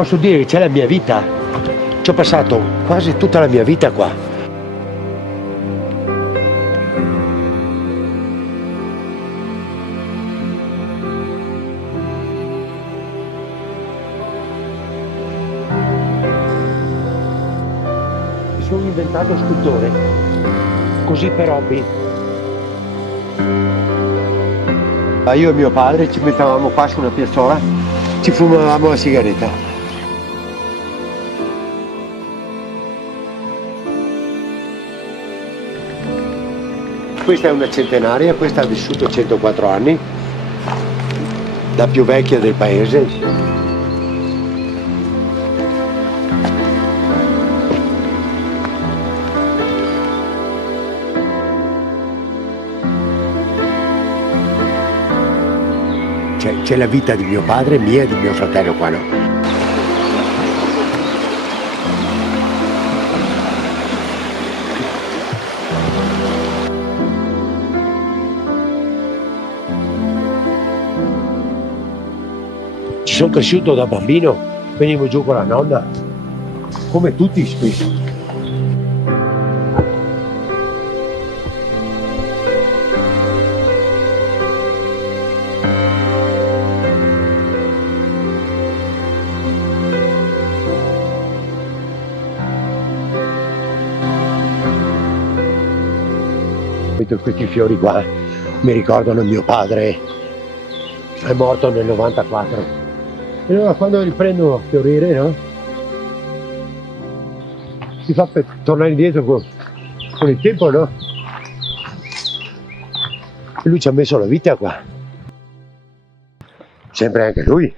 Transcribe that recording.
Posso dire che c'è la mia vita. Ci ho passato quasi tutta la mia vita qua. Mi sono inventato scultore, così per hobby. Io e mio padre ci mettevamo qua su una piazzola, ci fumavamo la sigaretta. Questa è una centenaria, questa ha vissuto 104 anni, la più vecchia del paese. C'è la vita di mio padre, mia e di mio fratello qua, no? Ci sono cresciuto da bambino, venivo giù con la nonna, come tutti spesso. Questi fiori qua mi ricordano mio padre, è morto nel 94 e allora quando riprendono a fiorire, no? Si fa per tornare indietro con il tempo, no? E lui ci ha messo la vita qua, sempre anche lui.